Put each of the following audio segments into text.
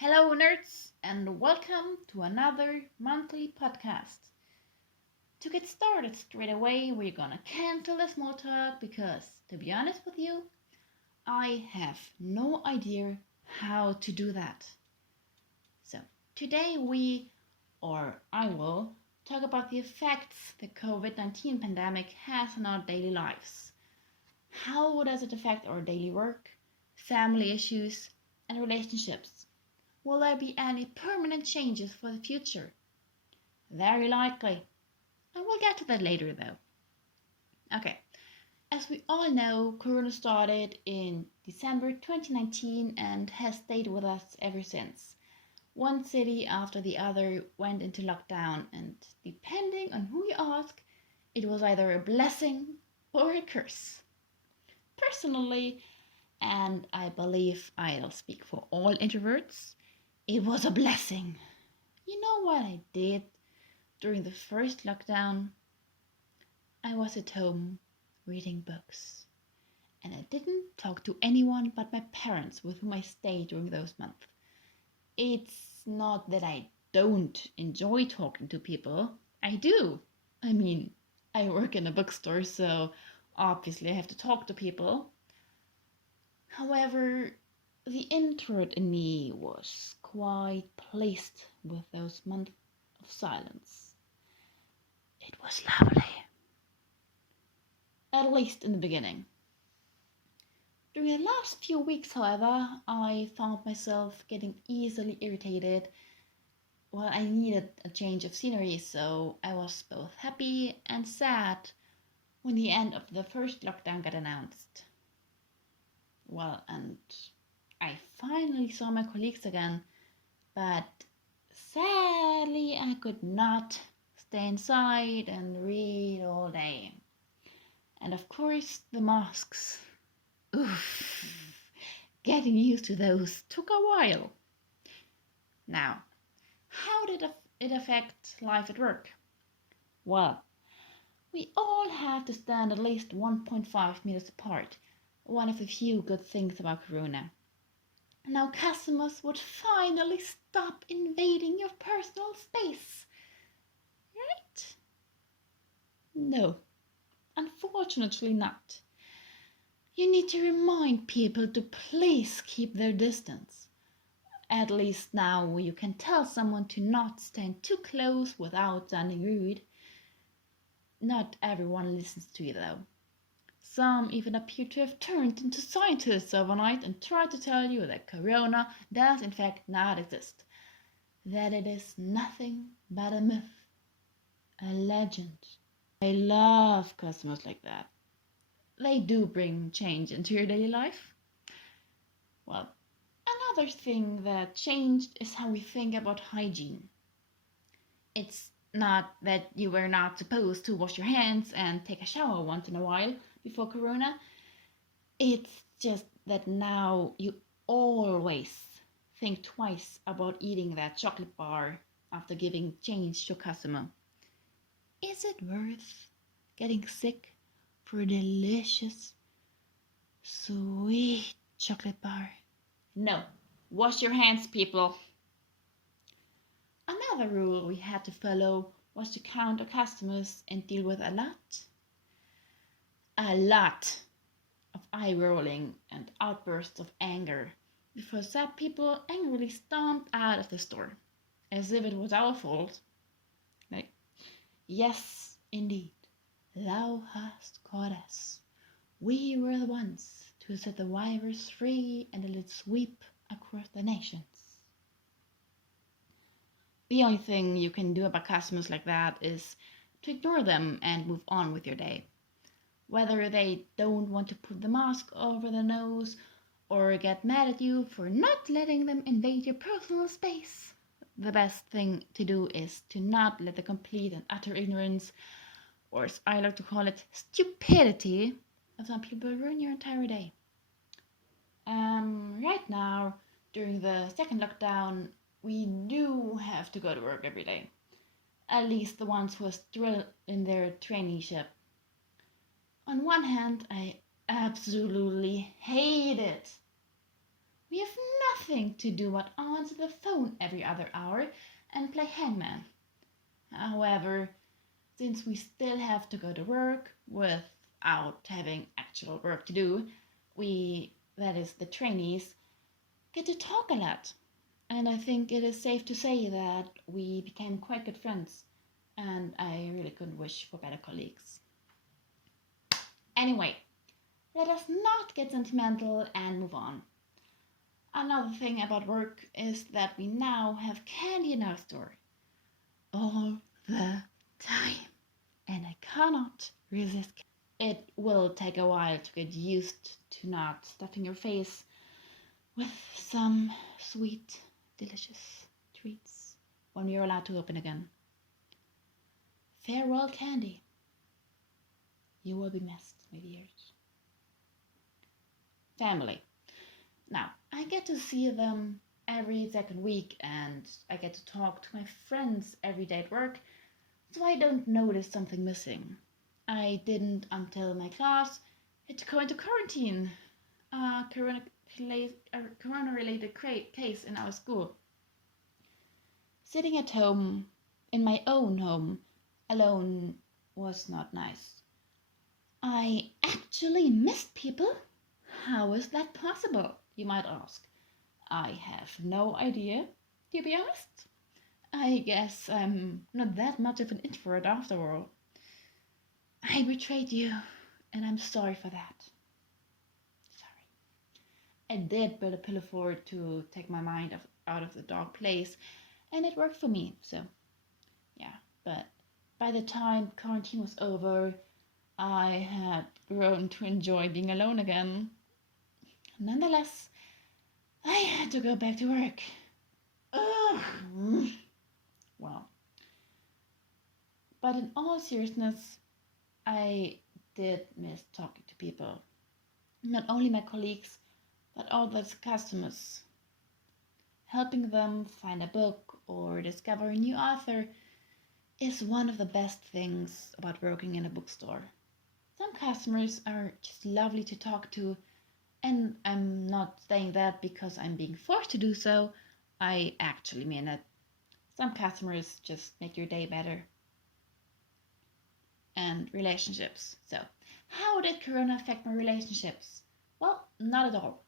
Hello, nerds, and welcome to another monthly podcast. To get started straight away, we're gonna cancel the small talk because, to be honest with you, I have no idea how to do that. So, today or I will, talk about the effects the COVID 19 pandemic has on our daily lives. How does it affect our daily work, family issues, and relationships? Will there be any permanent changes for the future? Very likely. And we'll get to that later though. Okay, as we all know, Corona started in December 2019 and has stayed with us ever since. One city after the other went into lockdown, and depending on who you ask, it was either a blessing or a curse. Personally, and I believe I'll speak for all introverts, it was a blessing. You know what I did during the first lockdown? I was at home reading books. And I didn't talk to anyone but my parents with whom I stayed during those months. It's not that I don't enjoy talking to people. I do. I work in a bookstore, so obviously I have to talk to people. However, the introvert in me was quite pleased with those months of silence. It was lovely. At least in the beginning. During the last few weeks, however, I found myself getting easily irritated. Well, I needed a change of scenery, so I was both happy and sad when the end of the first lockdown got announced. Well, and I finally saw my colleagues again, but sadly I could not stay inside and read all day. And of course, the masks. Oof. Getting used to those took a while. Now, how did it affect life at work? Well, we all had to stand at least 1.5 meters apart. One of the few good things about Corona. Now customers would finally stop invading your personal space. Right? No, unfortunately not. You need to remind people to please keep their distance. At least now you can tell someone to not stand too close without sounding rude. Not everyone listens to you though. Some even appear to have turned into scientists overnight and try to tell you that Corona does in fact not exist. That it is nothing but a myth, a legend. I love customers like that. They do bring change into your daily life. Well, another thing that changed is how we think about hygiene. It's not that you were not supposed to wash your hands and take a shower once in a while before Corona. It's just that now you always think twice about eating that chocolate bar after giving change to a customer. Is it worth getting sick for a delicious, sweet chocolate bar? No. Wash your hands, people. Another rule we had to follow was to count our customers and deal with a lot of eye rolling and outbursts of anger before some people angrily stomped out of the store as if it was our fault. Like, yes, indeed, thou hast caught us. We were the ones to set the virus free and let it sweep across the nations. The only thing you can do about customers like that is to ignore them and move on with your day. Whether they don't want to put the mask over their nose or get mad at you for not letting them invade your personal space, the best thing to do is to not let the complete and utter ignorance, or as I like to call it, stupidity, of some people ruin your entire day. Right now, during the second lockdown, we do have to go to work every day. At least the ones who are still in their traineeship. On one hand, I absolutely hate it. We have nothing to do but answer the phone every other hour and play hangman. However, since we still have to go to work without having actual work to do, we, that is the trainees, get to talk a lot. And I think it is safe to say that we became quite good friends, and I really couldn't wish for better colleagues. Anyway, let us not get sentimental and move on. Another thing about work is that we now have candy in our store all the time, and I cannot resist. It will take a while to get used to not stuffing your face with some sweet, delicious treats when we are allowed to open again. Farewell, candy. You will be missed, my dears. Family. Now, I get to see them every second week and I get to talk to my friends every day at work, so I don't notice something missing. I didn't until my class had to go into quarantine. Corona-related case in our school. Sitting at home, in my own home, alone was not nice. I actually missed people? How is that possible, you might ask. I have no idea, to be honest. I guess I'm not that much of an introvert after all. I betrayed you, and I'm sorry for that. Sorry. I did build a pillow fort to take my mind out of the dark place, and it worked for me, so yeah. But by the time quarantine was over, I had grown to enjoy being alone again. Nonetheless, I had to go back to work. Ugh. Well, but in all seriousness, I did miss talking to people. Not only my colleagues, but all those customers. Helping them find a book or discover a new author is one of the best things about working in a bookstore. Some customers are just lovely to talk to, and I'm not saying that because I'm being forced to do so. I actually mean it. Some customers just make your day better. And relationships. So, how did Corona affect my relationships? Well, not at all.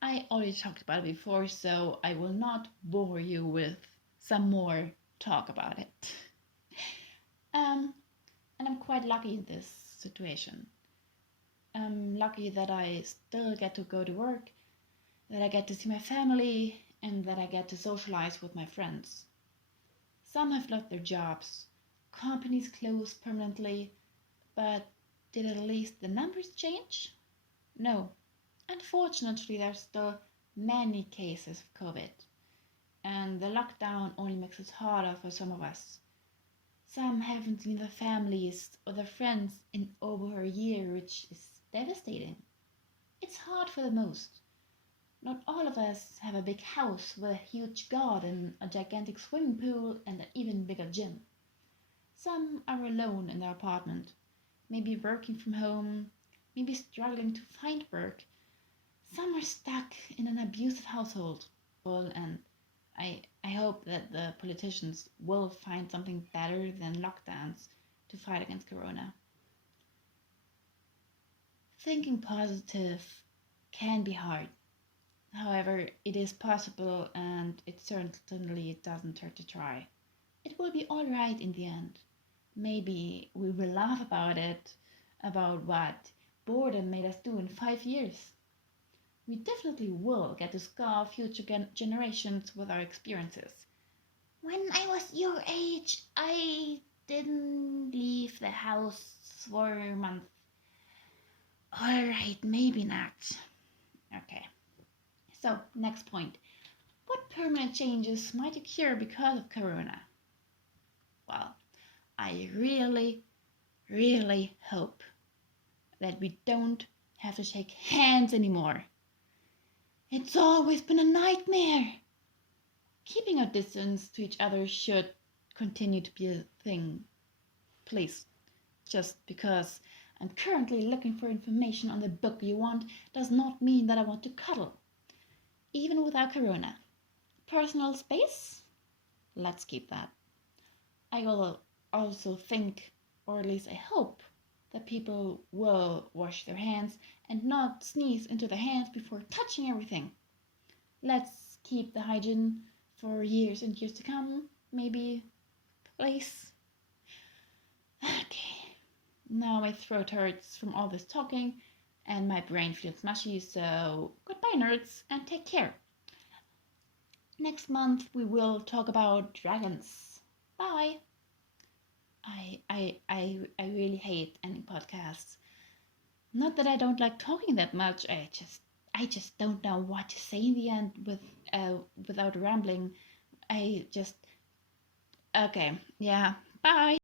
I already talked about it before, so I will not bore you with some more talk about it. And I'm quite lucky in this situation. I'm lucky that I still get to go to work, that I get to see my family, and that I get to socialize with my friends. Some have lost their jobs, companies closed permanently, but did at least the numbers change? No. Unfortunately, there's still many cases of COVID, and the lockdown only makes it harder for some of us. Some haven't seen their families or their friends in over a year, which is devastating. It's hard for the most. Not all of us have a big house with a huge garden, a gigantic swimming pool, and an even bigger gym. Some are alone in their apartment, maybe working from home, maybe struggling to find work. Some are stuck in an abusive household. And I hope that the politicians will find something better than lockdowns to fight against Corona. Thinking positive can be hard. However, it is possible and it certainly doesn't hurt to try. It will be alright in the end. Maybe we will laugh about it, about what boredom made us do in 5 years. We definitely will get to scar future generations with our experiences. When I was your age, I didn't leave the house for a month. Alright, maybe not. Okay. So, next point. What permanent changes might occur because of Corona? Well, I really, really hope that we don't have to shake hands anymore. It's always been a nightmare. Keeping a distance to each other should continue to be a thing. Please, just because I'm currently looking for information on the book you want does not mean that I want to cuddle. Even without Corona. Personal space? Let's keep that. I will also think, or at least I hope, that people will wash their hands and not sneeze into their hands before touching everything. Let's keep the hygiene for years and years to come, maybe, please. Okay, now my throat hurts from all this talking and my brain feels mushy, so goodbye, nerds, and take care. Next month we will talk about dragons. Bye. I really hate ending podcasts. Not that I don't like talking that much. I just don't know what to say in the end without rambling. I just okay. Yeah. Bye.